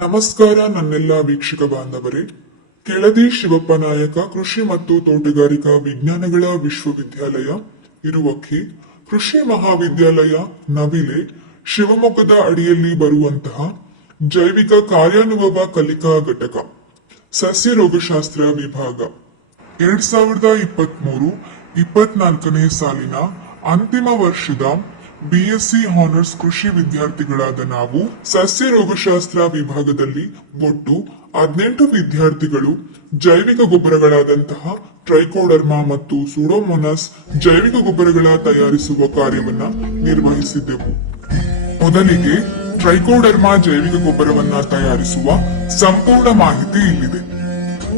ನಮಸ್ಕಾರ ನನ್ನೆಲ್ಲ ವೀಕ್ಷಕ ಬಾಂಧವರೇ. ಕೆಳದಿ ಶಿವಪ್ಪ ನಾಯಕ ಕೃಷಿ ಮತ್ತು ತೋಟಗಾರಿಕಾ ವಿಜ್ಞಾನಗಳ ವಿಶ್ವವಿದ್ಯಾಲಯ ಇರುವಕ್ಕೆ ಕೃಷಿ ಮಹಾವಿದ್ಯಾಲಯ ನವಿಲೆ ಶಿವಮೊಗ್ಗದ ಅಡಿಯಲ್ಲಿ ಬರುವಂತಹ ಜೈವಿಕ ಕಾರ್ಯಾನುಭವ ಕಲಿಕಾ ಘಟಕ ಸಸ್ಯ ರೋಗಶಾಸ್ತ್ರ ವಿಭಾಗ 2023-24ನೇ ಸಾಲಿನ ಅಂತಿಮ ವರ್ಷದ ಬಿಎಸ್ಸಿ ಹಾನರ್ಸ್ ಕೃಷಿ ವಿದ್ಯಾರ್ಥಿಗಳಾದ ನಾವು ಸಸ್ಯ ರೋಗಶಾಸ್ತ್ರ ವಿಭಾಗದಲ್ಲಿ ಒಟ್ಟು 18 ವಿದ್ಯಾರ್ಥಿಗಳು ಜೈವಿಕ ಗೊಬ್ಬರಗಳಾದಂತಹ ಟ್ರೈಕೋಡರ್ಮಾ ಮತ್ತು ಸೂಡೋಮೋನಾಸ್ ಜೈವಿಕ ಗೊಬ್ಬರಗಳ ತಯಾರಿಸುವ ಕಾರ್ಯವನ್ನ ನಿರ್ವಹಿಸಿದ್ದೆವು. ಮೊದಲಿಗೆ ಟ್ರೈಕೋಡರ್ಮಾ ಜೈವಿಕ ಗೊಬ್ಬರವನ್ನ ತಯಾರಿಸುವ ಸಂಪೂರ್ಣ ಮಾಹಿತಿ ಇಲ್ಲಿದೆ.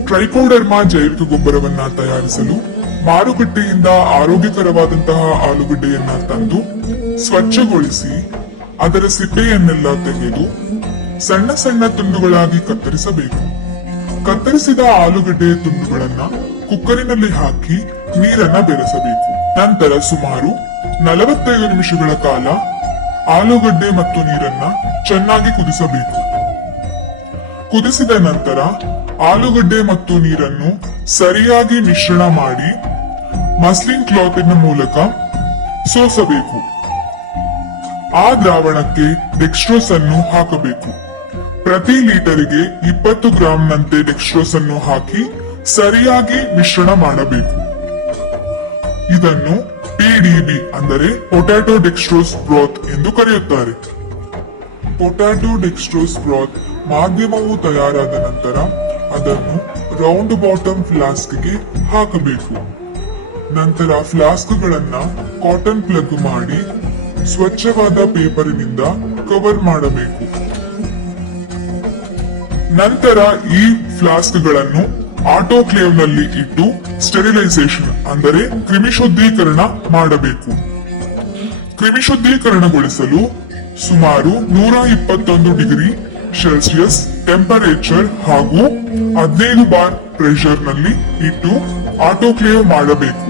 ಟ್ರೈಕೋಡರ್ಮಾ ಜೈವಿಕ ಗೊಬ್ಬರವನ್ನ ತಯಾರಿಸಲು ಮಾರುಕಟ್ಟೆಯಿಂದ ಆರೋಗ್ಯಕರವಾದಂತಹ ಆಲೂಗಡ್ಡೆಯನ್ನ ತಂದು ಸ್ವಚ್ಛಗೊಳಿಸಿ ಅದರ ಸಿಪ್ಪೆಯನ್ನೆಲ್ಲ ತೆಗೆದು ಸಣ್ಣ ಸಣ್ಣ ತುಂಡುಗಳಾಗಿ ಕತ್ತರಿಸಬೇಕು. ಕತ್ತರಿಸಿದ ಆಲೂಗಡ್ಡೆಯ ತುಂಡುಗಳನ್ನ ಕುಕ್ಕರಿನಲ್ಲಿ ಹಾಕಿ ನೀರನ್ನ ಬೆರೆಸಬೇಕು. ನಂತರ ಸುಮಾರು 45 ನಿಮಿಷಗಳ ಕಾಲ ಆಲೂಗಡ್ಡೆ ಮತ್ತು ನೀರನ್ನ ಚೆನ್ನಾಗಿ ಕುದಿಸಬೇಕು. ಕುದಿಸಿದ ನಂತರ ಆಲೂಗಡ್ಡೆ ಮತ್ತು ನೀರನ್ನು ಸರಿಯಾಗಿ ಮಿಶ್ರಣ ಮಾಡಿ ಮಸ್ಲಿನ್ ಕ್ಲಾತಿನ ಮೂಲಕ ಸೋಸಬೇಕು. ಆ ದ್ರಾವಣಕ್ಕೆ ಡೆಕ್ಸ್ಟ್ರೋಸ್ ಅನ್ನು ಹಾಕಬೇಕು. ಪ್ರತಿ ಲೀಟರಿಗೆ 20 ಗ್ರಾಂನಂತೆ ಡೆಕ್ಸ್ಟ್ರೋಸ್ ಅನ್ನು ಹಾಕಿ ಸರಿಯಾಗಿ ಮಿಶ್ರಣ ಮಾಡಬೇಕು. ಇದನ್ನು ಪಿಡಿಬಿ ಅಂದರೆ ಪೊಟ್ಯಾಟೊ ಡೆಕ್ಸ್ಟ್ರೋಸ್ ಬ್ರಾತ್ ಎಂದು ಕರೆಯುತ್ತಾರೆ. ಪೊಟ್ಯಾಟೊ ಡೆಕ್ಸ್ಟ್ರೋಸ್ ಬ್ರಾತ್ ಮಾಧ್ಯಮವು ತಯಾರಾದ ನಂತರ ಅದನ್ನು ರೌಂಡ್ ಬಾಟಮ್ ಫ್ಲಾಸ್ಕ್ಗೆ ಹಾಕಬೇಕು. ನಂತರ ಫ್ಲಾಸ್ಕ್ಗಳನ್ನ ಕಾಟನ್ ಪ್ಲಗ್ ಮಾಡಿ ಸ್ವಚ್ಛವಾದ ಪೇಪರಿನಿಂದ ಕವರ್ ಮಾಡಬೇಕು. ನಂತರ ಈ ಫ್ಲಾಸ್ಕ್ಗಳನ್ನು ಆಟೋಕ್ಲೇವ್ ನಲ್ಲಿ ಇಟ್ಟು ಸ್ಟೆರಿಲೈಸೇಷನ್ ಅಂದರೆ ಕ್ರಿಮಿಶುದ್ಧೀಕರಣ ಮಾಡಬೇಕು. ಕ್ರಿಮಿಶುದ್ಧೀಕರಣಗೊಳಿಸಲು ಸುಮಾರು 121 ಡಿಗ್ರಿ ಸೆಲ್ಸಿಯಸ್ ಟೆಂಪರೇಚರ್ ಹಾಗೂ 15 ಬಾರ್ ಪ್ರೆಷರ್ ನಲ್ಲಿ ಇಟ್ಟು ಆಟೋಕ್ಲೇವ್ ಮಾಡಬೇಕು.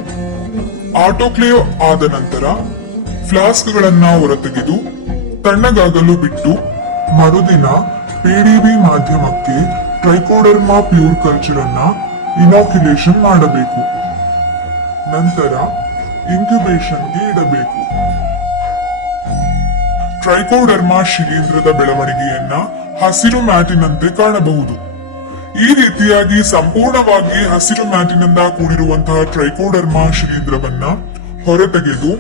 ಆಟೋಕ್ಲೇವ್ ಆದ ನಂತರ ಫ್ಲಾಸ್ಕ್ ಗಳನ್ನ ಹೊರತೆಗೆದು ತಣ್ಣಗಾಗಲು ಬಿಟ್ಟು ಮರುದಿನ ಪಿಡಿಬಿ ಮಾಧ್ಯಮಕ್ಕೆ ಟ್ರೈಕೋಡರ್ಮಾ ಪ್ಯೂರ್ ಕಲ್ಚರ್ ಅನ್ನ ಇನಾಕ್ಯುಲೇಷನ್ ಮಾಡಬೇಕು. ನಂತರ ಇನ್ಕ್ಯುಬೇಷನ್ಗೆ ಇಡಬೇಕು. ಟ್ರೈಕೋಡರ್ಮಾ ಶಿಲೀಂಧ್ರದ ಬೆಳವಣಿಗೆಯನ್ನ ಹಸಿರು ಮ್ಯಾಟಿನಂತೆ ಕಾಣಬಹುದು. ಈ ರೀತಿಯಾಗಿ ಸಂಪೂರ್ಣವಾಗಿ ಹಸಿರು ಮ್ಯಾಟಿನಿಂದ ಕೂಡಿರುವಂತಹ ಟ್ರೈಕೋಡರ್ಮಾ ಶಿಲೀಂಧ್ರವನ್ನ ಹೊರತೆಗೆದು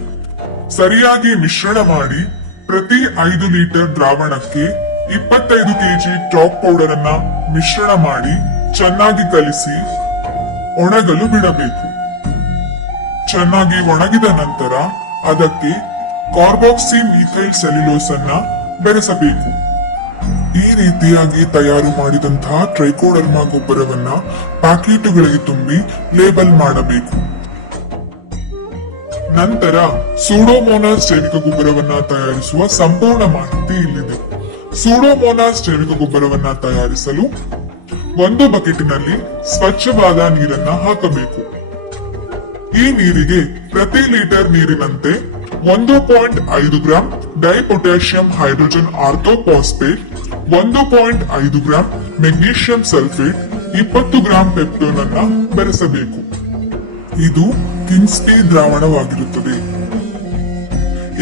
ಸರಿಯಾಗಿ ಮಿಶ್ರಣ ಮಾಡಿ ಪ್ರತಿ 5 ಲೀಟರ್ ದ್ರಾವಣಕ್ಕೆ 25 ಕೆಜಿ ಟಾಪ್ ಪೌಡರ್ ಅನ್ನ ಮಿಶ್ರಣ ಮಾಡಿ ಚೆನ್ನಾಗಿ ಕಲಿಸಿ ಒಣಗಲು ಬಿಡಬೇಕು. ಚೆನ್ನಾಗಿ ಒಣಗಿದ ನಂತರ ಅದಕ್ಕೆ ಕಾರ್ಬಾಕ್ಸಿ ಮೀಥೈಲ್ ಸೆಲ್ಯುಲೋಸ್ ಅನ್ನ ಬೆರೆಸಬೇಕು. ಈ ರೀತಿಯಾಗಿ ತಯಾರು ಮಾಡಿದಂತಹ ಟ್ರೈಕೋಡರ್ಮಾ ಗೊಬ್ಬರವನ್ನ ಪ್ಯಾಕೆಟುಗಳಿಗೆ ತುಂಬಿ ಲೇಬಲ್ ಮಾಡಬೇಕು. ನಂತರ ಸೂಡೋಮೋನಾಸ್ ಜೈವಿಕ ಗೊಬ್ಬರವನ್ನ ತಯಾರಿಸುವ ಸಂಪೂರ್ಣ ಮಾಹಿತಿ ಇಲ್ಲಿದೆ. ಸೂಡೋಮೋನಾಸ್ ಜೈವಿಕ ಗೊಬ್ಬರವನ್ನ ತಯಾರಿಸಲು ಒಂದು ಬಕೆಟಿನಲ್ಲಿ ಸ್ವಚ್ಛವಾದ ನೀರನ್ನ ಹಾಕಬೇಕು. ಈ ನೀರಿಗೆ ಪ್ರತಿ ಲೀಟರ್ ನೀರಿನಂತೆ 1.5 gram dipotassium hydrogen orthophosphate, 1.5 gram magnesium sulphate, 20 gram peptone ಅನ್ನ ಬೆರೆಸಬೇಕು. ಇದು ಕಿಂಗ್ಸ್ಬಿ ದ್ರಾವಣವಾಗಿರುತ್ತದೆ.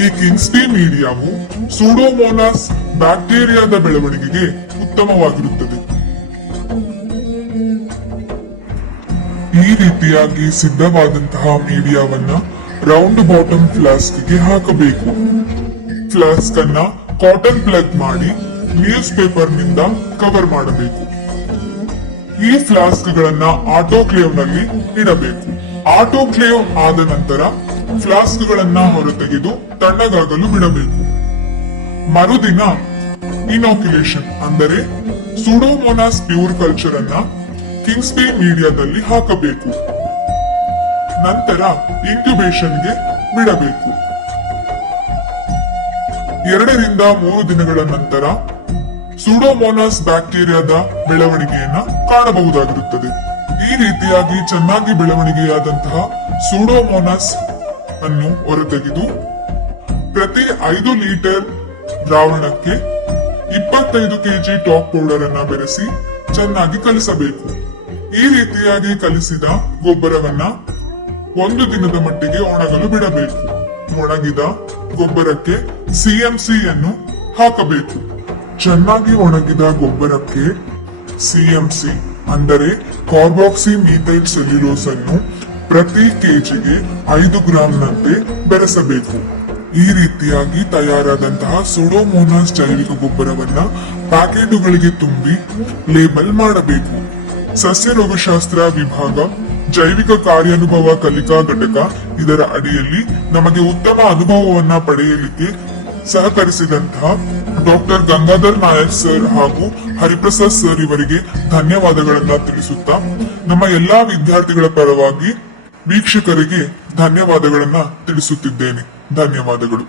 ಈ ಕಿಂಗ್ಸ್ಬಿ ಮೀಡಿಯಾವು ಸೂಡೋಮೋನಾಸ್ ಬ್ಯಾಕ್ಟೀರಿಯಾದ ಬೆಳವಣಿಗೆಗೆ ಉತ್ತಮವಾಗಿರುತ್ತದೆ. ಈ ರೀತಿಯಾಗಿ ಸಿದ್ಧವಾದಂತಹ ಮೀಡಿಯಾವನ್ನ ರೌಂಡ್ ಬಾಟಮ್ ಫ್ಲಾಸ್ಕ್ಗೆ ಹಾಕಬೇಕು. ಫ್ಲಾಸ್ಕ್ ಅನ್ನ ಕಾಟನ್ ಪ್ಲಗ್ ಮಾಡಿ ನ್ಯೂಸ್ ಪೇಪರ್ ನಿಂದ ಕವರ್ ಮಾಡಬೇಕು. ಈ ಫ್ಲಾಸ್ಕ್ ಗಳನ್ನ ಆಟೋಕ್ಲೇವ್ ನಲ್ಲಿ ಇಡಬೇಕು. ಆಟೋಕ್ಲೇವ್ ಆದ ನಂತರ ಫ್ಲಾಸ್ಕ್ ಗಳನ್ನ ಹೊರತೆಗೆದು ತಣ್ಣಗಾಗಲು ಬಿಡಬೇಕು. ಮರುದಿನ ಇನಾಕ್ಯುಲೇಷನ್ ಅಂದರೆ ಸೂಡೋಮೋನಾಸ್ ಪ್ಯೂರ್ ಕಲ್ಚರ್ ಅನ್ನ ಕಿಂಗ್ಸ್ಬಿ ಮೀಡಿಯಾದಲ್ಲಿ ಹಾಕಬೇಕು. ನಂತರ ಇನ್ಕ್ಯುಬೇಷನ್ಗೆ ಬಿಡಬೇಕು. 2 ರಿಂದ 3 ದಿನಗಳ ನಂತರ ಸೂಡೋಮೋನಾಸ್ ಬ್ಯಾಕ್ಟೀರಿಯಾದ ಬೆಳವಣಿಗೆಯನ್ನ ಕಾಣಬಹುದಾಗಿರುತ್ತದೆ. ಈ ರೀತಿಯಾಗಿ ಚೆನ್ನಾಗಿ ಬೆಳವಣಿಗೆಯಾದಂತಹ ಸೂಡೋಮೋನಾಸ್ ಅನ್ನು ಹೊರತೆಗೆದು ಪ್ರತಿ 5 ಲೀಟರ್ ದ್ರಾವಣಕ್ಕೆ 25 ಕೆಜಿ ಟಾಪ್ ಪೌಡರ್ ಅನ್ನ ಬೆರೆಸಿ ಚೆನ್ನಾಗಿ ಕಲಿಸಬೇಕು. ಈ ರೀತಿಯಾಗಿ ಕಲಿಸಿದ ಗೊಬ್ಬರವನ್ನ 1 ದಿನದ ಮಟ್ಟಿಗೆ ಒಣಗಲು ಬಿಡಬೇಕು. ಒಣಗಿದ ಗೊಬ್ಬರಕ್ಕೆ ಸಿಎಂಸಿ ಯನ್ನು ಹಾಕಬೇಕು. ಚೆನ್ನಾಗಿ ಒಣಗಿದ ಗೊಬ್ಬರಕ್ಕೆ ಸಿಎಂಸಿ ಅಂದರೆ ಕಾರ್ಬಾಕ್ಸಿ ಮೀಥೈಲ್ ಸೆಲ್ಯುಲೋಸ್ ಅನ್ನು ಪ್ರತಿ ಕೆಜಿಗೆ 5 ಗ್ರಾಂನಂತೆ ಬೆರೆಸಬೇಕು. ಈ ರೀತಿಯಾಗಿ ತಯಾರಾದಂತಹ ಸುಡೋಮೋನಾಸ್ ಜೈವಿಕ ಗೊಬ್ಬರವನ್ನ ಪ್ಯಾಕೆಟುಗಳಿಗೆ ತುಂಬಿ ಲೇಬಲ್ ಮಾಡಬೇಕು. ಸಸ್ಯ ರೋಗಶಾಸ್ತ್ರ ವಿಭಾಗ ಜೈವಿಕ ಕಾರ್ಯಾನುಭವ ಕಲಿಕಾ ಘಟಕ ಇದರ ಅಡಿಯಲ್ಲಿ ನಮಗೆ ಉತ್ತಮ ಅನುಭವವನ್ನ ಪಡೆಯಲಿಕ್ಕೆ ಸಹಕರಿಸಿದಂತಹ ಡಾಕ್ಟರ್ ಗಂಗಾಧರ್ ನಾಯಕ್ ಸರ್ ಹಾಗೂ ಹರಿಪ್ರಸಾದ್ ಸರ್ ಇವರಿಗೆ ಧನ್ಯವಾದಗಳನ್ನ ತಿಳಿಸುತ್ತಾ ನಮ್ಮ ಎಲ್ಲಾ ವಿದ್ಯಾರ್ಥಿಗಳ ಪರವಾಗಿ ವೀಕ್ಷಕರಿಗೆ ಧನ್ಯವಾದಗಳನ್ನ ತಿಳಿಸುತ್ತಿದ್ದೇನೆ. ಧನ್ಯವಾದಗಳು.